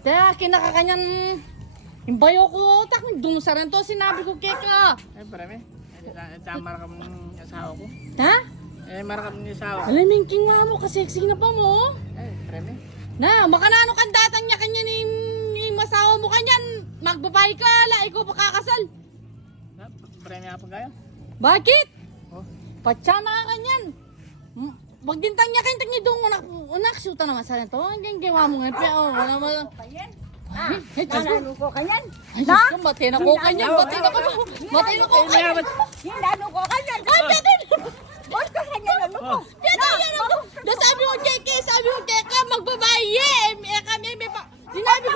Kaya kinakakanyan yung bayo ko utak. Doon sa rin to, sinabi ko keka. Ay, parami. Tama ka ng asawa ko. Ha? Eh, marakap ng asawa ko. Alam yung king mo, kaseksing na pa mo. Ay, parami. Na, makanano kang datang niya kanya ni masawa mo kanyan. Magbabae ka, la, ikaw pa kakasal. Parami nga pa kayo. Bakit? Oh. Patsama ka kanyan. Wag din tanya kayo tanya doon unak shoota naman sa to. Hanggang gawa mo nga pero wala mo lang. Ay, Nanalo ko kanyan. Ay, Diyos ko, batin ako kanyan. Batin ako ba? Batin ako kanyan. Hinalo ko kanyan. Ay, batin! Ba't ka kanyan ano ko? Batin yan ako. Sabi ko, Keke, magbabae. Eh, kami, may pa. Sinabi